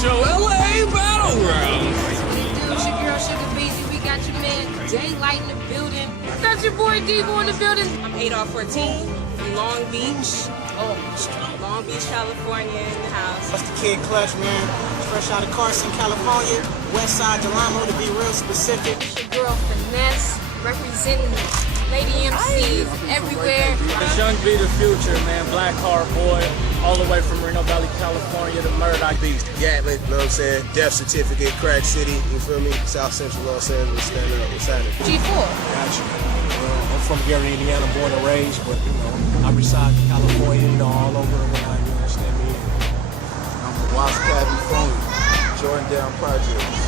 show, LA Battlegrounds. It's your girl SugaBezy. We got your man Daylyt in the building. Got your boy Debo in the building. I'm 8R14 from Long Beach. Long Beach, California in the house. That's the Kid Clutch, man. Fresh out of Carson, California. West Side Delano, to be real specific. It's your girl Finesse, representing Lady MCs everywhere. It's Young B the Future, man. Black Heart Boy, all the way from Reno Valley, California to Murdoch. Beazt Gatlin, you know what I'm saying? Death Certificate, Crack City, you feel me? South Central Los Angeles, stand up, what's happening? G4. Got you. I'm from Gary, Indiana, born and raised, but you know, I reside in California, you know, all over around, you understand me? I'm from Wascavi Phone, Jordan Down Projects,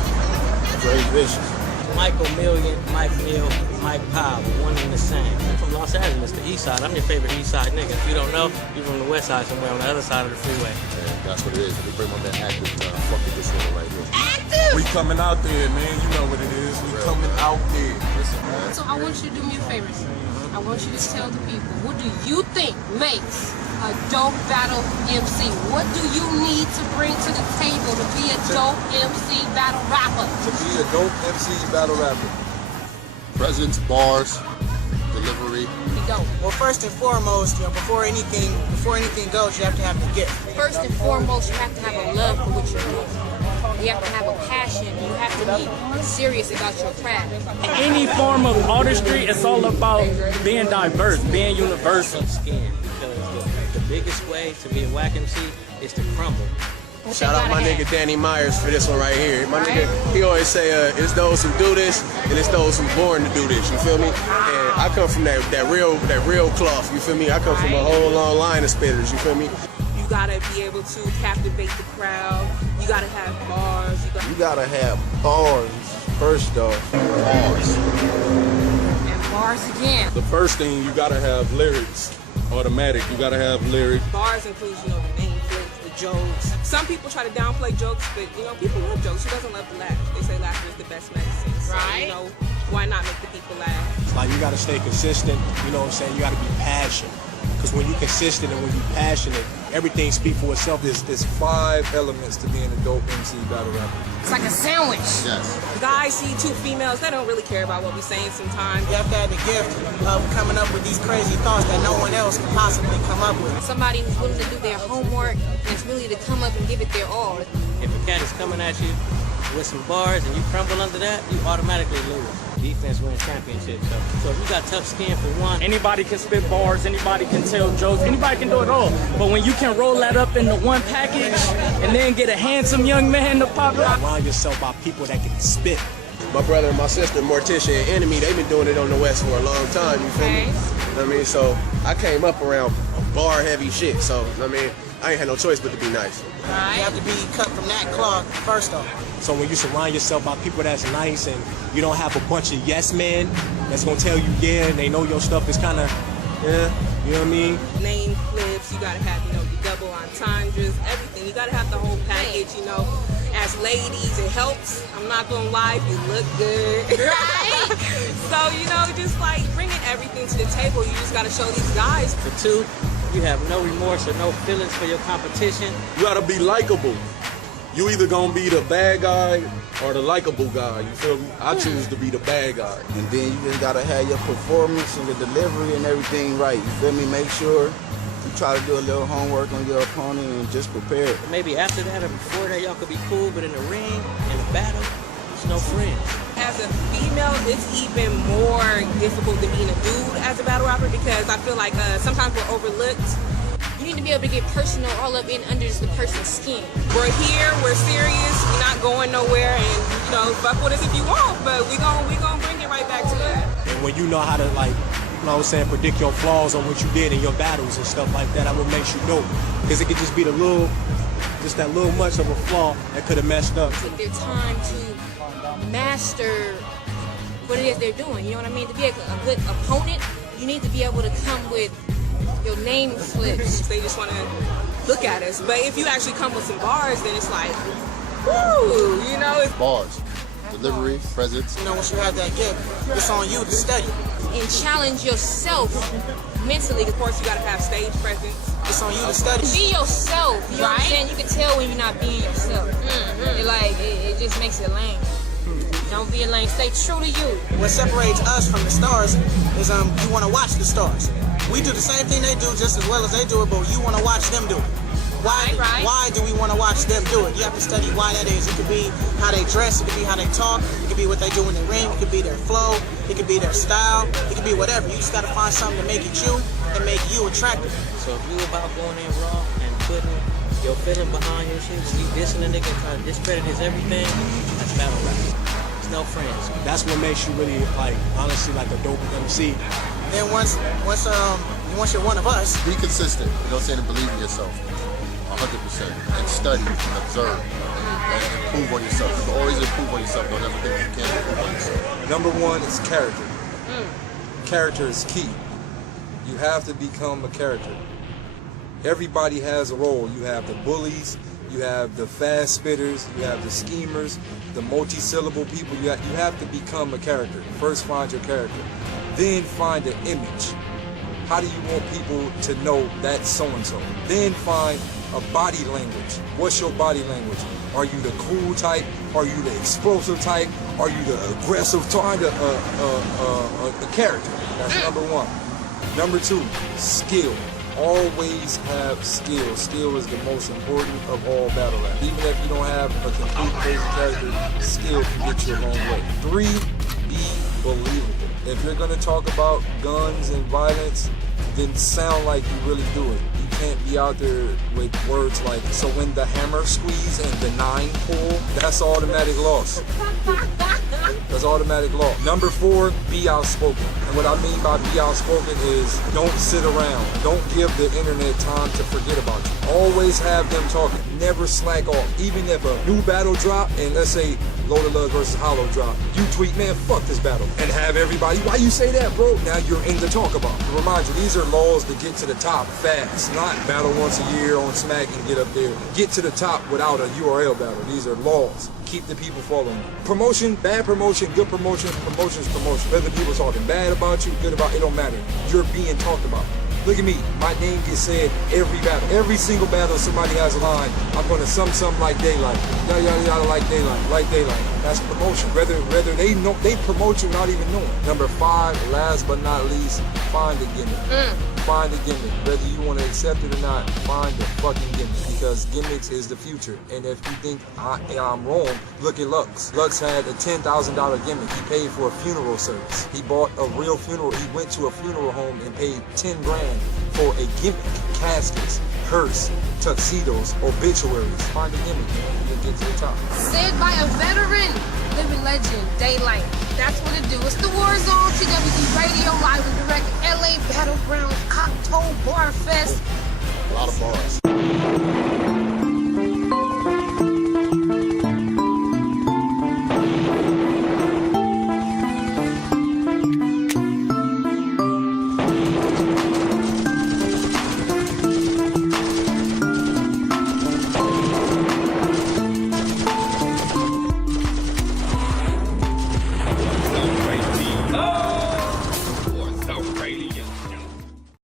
Dre Vishiss. Mycall Million, Mike Mill, Mike Powell, one and the same. I'm from Los Angeles, the east side. I'm your favorite east side nigga. If you don't know, you're from the west side somewhere on the other side of the freeway. And that's what it is. Let me bring my man Aktive fuck with this one right here. Aktive! We coming out there, man. You know what it is. We coming out there. Listen, man. So I want you to do me a favor, sir. I want you to tell the people, what do you think makes a dope battle MC? What do you need to bring to the table to be a dope MC battle rapper? To be a dope MC battle rapper. Presence, bars, delivery. Well, first and foremost, you know, before anything goes, you have to have the gift. First and foremost, you have to have a love for what you're doing. You have to have a passion. You have to be serious about your craft. Any form of artistry, it's all about being diverse, being universal. Skin, because the biggest way to be a whack MC is to crumble. Shout out my nigga Danny Myers for this one right here. My nigga, he always say, it's those who do this, and it's those who born to do this, you feel me? And I come from that real cloth, you feel me? I come from a whole long line of spitters, you feel me? You gotta be able to captivate the crowd. You gotta have bars. You gotta have bars, first off. Bars. And bars again. The first thing, you gotta have lyrics. Automatic, you gotta have lyrics. Bars includes, you know, the name flips, the jokes. Some people try to downplay jokes, but, you know, people love jokes. Who doesn't love to laugh? They say laughter is the best medicine. So, Right. you know, why not make the people laugh? It's like you gotta stay consistent, you know what I'm saying? You gotta be passionate. Because when you're consistent and when you're passionate, everything speaks for itself. There's 5 elements to being a dope MC battle rapper. It's like a sandwich. Yes. Guys see 2 females, they don't really care about what we're saying sometimes. You have to have the gift of coming up with these crazy thoughts that no one else can possibly come up with. Somebody who's willing to do their homework and it's really to come up and give it their all. If a cat is coming at you with some bars and you crumble under that, you automatically lose. Defense wins championships. So if you got tough skin for one, Anybody can spit bars, anybody can tell jokes, anybody can do it all. But when you can roll that up into one package and then get a handsome young man to pop out. Surround yourself by people that can spit. My brother and my sister, Morticia and Enemy, they've been doing it on the West for a long time, you feel me? You know what I mean? So I came up around bar-heavy shit, so, you know what I mean? I ain't had no choice but to be nice. You have to be cut from that cloth, first off. So when you surround yourself by people that's nice and you don't have a bunch of yes men that's gonna tell you yeah and they know your stuff is kinda, yeah, you know what I mean? Name flips, you gotta have, you know, the double entendres, everything. You gotta have the whole package, you know. As ladies, it helps. I'm not gonna lie, if you look good. Right? So, you know, just like bringing everything to the table, you just gotta show these guys. for 2, you have no remorse or no feelings for your competition. You gotta be likable. You either gonna be the bad guy or the likable guy, you feel me? I choose to be the bad guy. And then you just gotta have your performance and your delivery and everything right. You feel me? Make sure you try to do a little homework on your opponent and just prepare it. Maybe after that or before that, y'all could be cool, but in the ring, in the battle, there's no friends. As a female, it's even more difficult than being a dude as a battle rapper because I feel like sometimes we're overlooked. You need to be able to get personal all up in under the person's skin. We're here, we're serious, we're not going nowhere, and you know, fuck with us if you want, but we gon' bring it right back to that. And when you know how to, like, you know what I'm saying, predict your flaws on what you did in your battles and stuff like that, I will make you know. Because it could just be just that little much of a flaw that could have messed up. Take their time to master what it is they're doing. You know what I mean? To be a good opponent, you need to be able to come with your name flips. They just want to look at us. But if you actually come with some bars, then it's like, woo, you know? Bars, delivery, presence. You know, once you have that gift, it's on you to study. and challenge yourself mentally. Of course, you gotta have stage presence. It's on you to study. Be yourself, you know what I'm saying? You can tell when you're not being yourself. It just makes it lame. Don't be a lame. Stay true to you. What separates us from the stars is you want to watch the stars. We do the same thing they do just as well as they do it, but you want to watch them do it. Why do we want to watch them do it? You have to study why that is. It could be how they dress, it could be how they talk, it could be what they do in the ring, it could be their flow, it could be their style, it could be whatever. You just got to find something to make it you and make you attractive. So if you about going in raw and putting your feeling behind your shit, when you dissing a nigga and trying to discredit his everything, that's battle rap. There's no friends. That's what makes you really, like, honestly, like a dope MC. Then once you're one of us, be consistent. You know what I'm saying? And believe in yourself. 100%. And study and observe and improve on yourself. You can always improve on yourself. Don't ever think you can't improve on yourself. Number one is character. Character is key. You have to become a character. Everybody has a role. You have the bullies, you have the fast spitters, you have the schemers, the multi-syllable people. You have to become a character. First find your character. Then find an image. How do you want people to know that's so-and-so? Then find a body language. What's your body language? Are you the cool type? Are you the explosive type? Are you the aggressive type? A character. That's number one. Number two, skill. Always have skill. Skill is the most important of all battle rap. Even if you don't have a complete crazy character, skill can get you a long way. Three, be believable. If you're gonna talk about guns and violence, then sound like you really do it. You can't be out there with words like, so when the hammer squeeze and the 9 pull, that's automatic loss. That's automatic loss. Number 4, be outspoken. And what I mean by be outspoken is don't sit around. Don't give the internet time to forget about you. Always have them talking. Never slack off. Even if a new battle drop, and let's say Loaded Love versus Hollow drop, you tweet, man, fuck this battle. And have everybody, why you say that, bro? Now you're in the talk about. To remind you, these are laws to get to the top fast. Not battle once a year on Smack and get up there. Get to the top without a URL battle. These are laws. Keep the people following you. Promotion, bad promotion, good promotion, promotion's promotion. Whether people talking bad about you, good about, it don't matter. You're being talked about. Look at me, my name gets said every battle. Every single battle somebody has a line, I'm gonna something like Daylyt. Yada yada yada like Daylyt. That's promotion. Whether they know, they promote you without even knowing. Number 5, last but not least, find a gimmick. Find a gimmick. Whether you want to accept it or not, find a fucking gimmick. Because gimmicks is the future. And if you think I'm wrong, look at Lux. Lux had a $10,000 gimmick. He paid for a funeral service. He bought a real funeral. He went to a funeral home and paid 10 grand for a gimmick. Caskets, hearse, tuxedos, obituaries. Find a gimmick, man. You get to the top. Said by a veteran, living legend, Daylyt. That's what it do. It's the War Zone, TWD Radio, live and direct, LA Battlegrounds